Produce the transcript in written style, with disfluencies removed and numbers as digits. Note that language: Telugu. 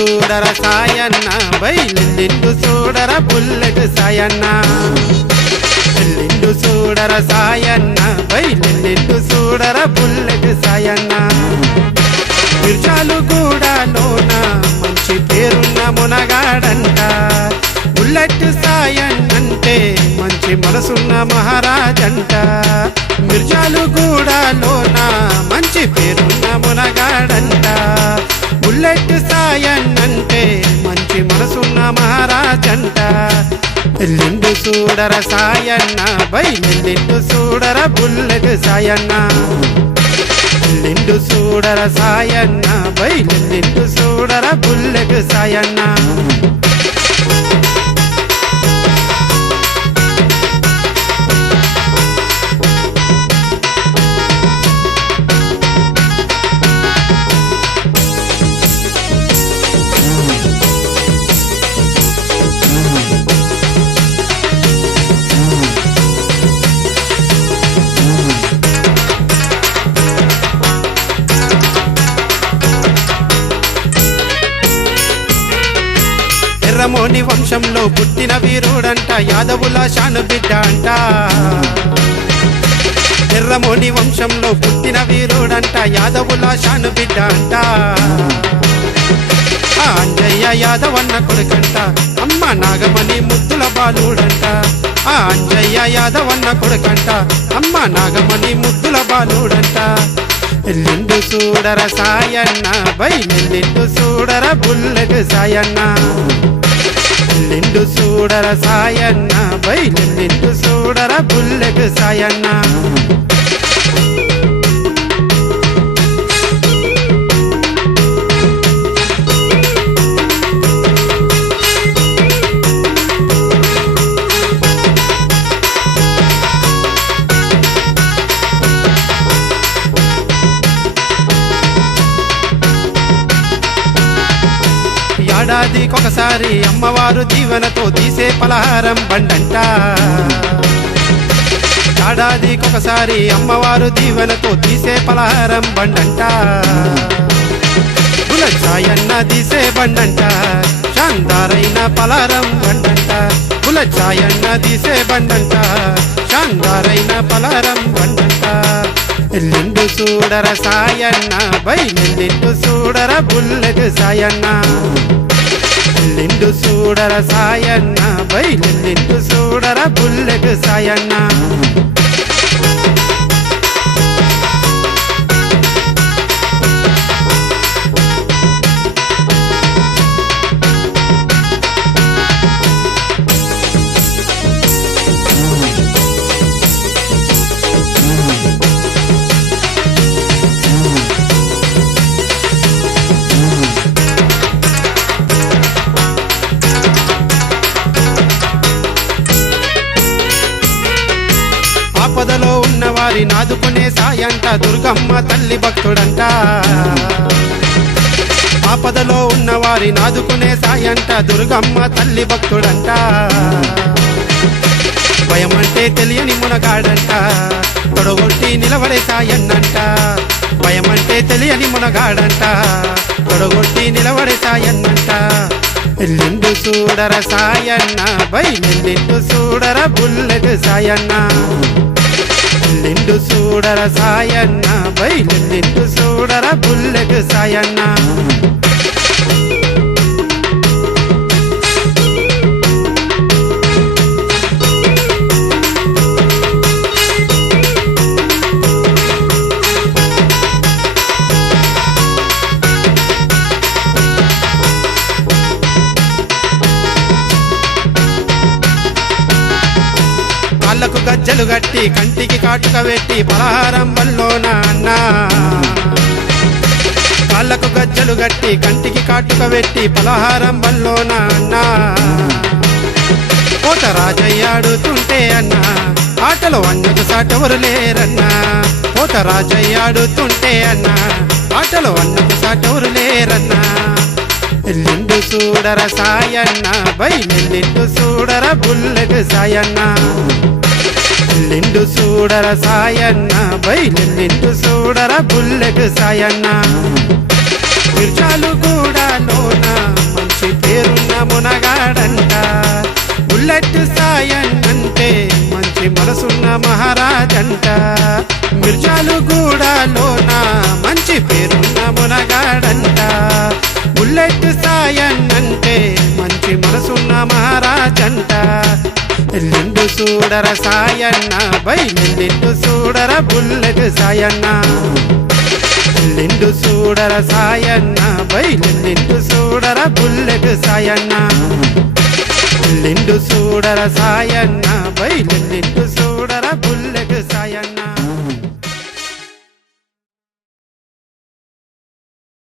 చూడర సాయన్న బయలుండు చూడర బుల్లెట్ సాయన్న ఎల్లిండు చూడర సాయన్న బయలుండు చూడర బుల్లెట్ సాయన్న మిర్జాలు గూడలోన మంచి పేరున్న మునగాడంట బుల్లెట్ సాయన్నంటే మంచి మనసున్న మహారాజంట మిర్జాలు గూడలోన మంచి పేరున్న మునగాడంట బుల్లెట్ సాయన్నంటే మంచి మనసున్న మహారాజంట ఎల్లిండు చూడర సాయన్న బయలుండు చూడర బుల్లెట్ సాయన్న ఎల్లిండు చూడర సాయన్న బయలుండు చూడర బుల్లెట్ సాయన్న ఎర్రమోని వంశంలో పుట్టిన వీరుడంట యాదవుల శాను బిడ్డ అంట ఎర్రమోని వంశంలో పుట్టిన వీరుడంట యాదవుల శాను బిడ్డ అంట అంజయ్య యాదవన్న కొడుకంట అమ్మ నాగమణి ముద్దుల బాలుడంట అంజయ్య యాదవన్న కొడుకంట అమ్మ నాగమణి ముద్దుల బాలుడంట ఎల్లిండు చూడర సాయన్న బయలుండు చూడర బుల్లెట్ సాయన్న ఎల్లిండు చూడర సాయన్న బయలుండు చూడర బుల్లెట్ సాయన్న ఏడాదికొకసారి అమ్మవారు దీవెనతో తీసే పలహారం బండంట ఏడాదికొకసారి అమ్మవారు దీవెనతో తీసే పలహారం బండంట బుల్లెట్ సాయన్న తీసే బండంట శాందారైన పలహారం బండంట బుల్లెట్ సాయన్న తీసే బండంట శాందారైన పలహారం బండంట ఎల్లిండు చూడర సాయన్న బయలుండు చూడర బుల్లెట్ సాయన్న ఎల్లిండు చూడర సాయన్న బయలుండు చూడర బుల్లెట్ సాయన్న ఆపదలో ఉన్న వారి నాదుకునే సాయంట దుర్గమ్మ తల్లి భక్తుడంట ఆపదలో ఉన్న వారి నాదుకునే సాయంట దుర్గమ్మ తల్లి భక్తుడంట భయమంటే తెలియని మునగాడంట తొడగొట్టి నిలబడే సాయన్నంట భయమంటే తెలియని మునగాడంట తొడగొట్టి నిలబడే సాయన్నంట ఎల్లిండు చూడర సాయన్న బయలుండు చూడర బుల్లెట్ సాయన్న ఎల్లిండు చూడర సాయన్న బయలుండు చూడర బుల్లెట్ సాయన్న కాళ్ళకు గజ్జలు గట్టి కంటికి కాటుక పెట్టి పలహారం వల్లోన అన్నా కాళ్ళకు గజ్జలు గట్టి కంటికి కాటుక పెట్టి పలహారం వల్లోన అన్నా కోట రాజయ్య ఆడుతుంటే అన్నా ఆటలో అన్నకు సాటెవరు లేరన్నా కోట రాజయ్య ఆడుతుంటే అన్నా ఆటలో అన్నకు సాటెవరు లేరన్నా ఎల్లిండు చూడర సాయన్న బయలుండు చూడర బుల్లెట్ సాయన్న ఎల్లిండు చూడర సాయన్న బయలుండు చూడర బుల్లెట్ సాయన్న మిర్జాలు గూడలోన మంచి పేరున్న మునగాడంట. బుల్లెట్ సాయన్నంటే మంచి మనసున్న మహారాజంట. మిర్జాలు గూడలోన మంచి పేరున్న మునగాడంట. బుల్లెట్ సాయన్నంటే మంచి మనసున్న మహారాజంట. ఎల్లిండు చూడర సాయన్న బయలెల్లిండు చూడర బుల్లెట్ సాయన్న. ఎల్లిండు చూడర సాయన్న బయలెల్లిండు చూడర బుల్లెట్ సాయన్న. ఎల్లిండు చూడర సాయన్న బయలెల్లిండు చూడర బుల్లెట్ సాయన్న.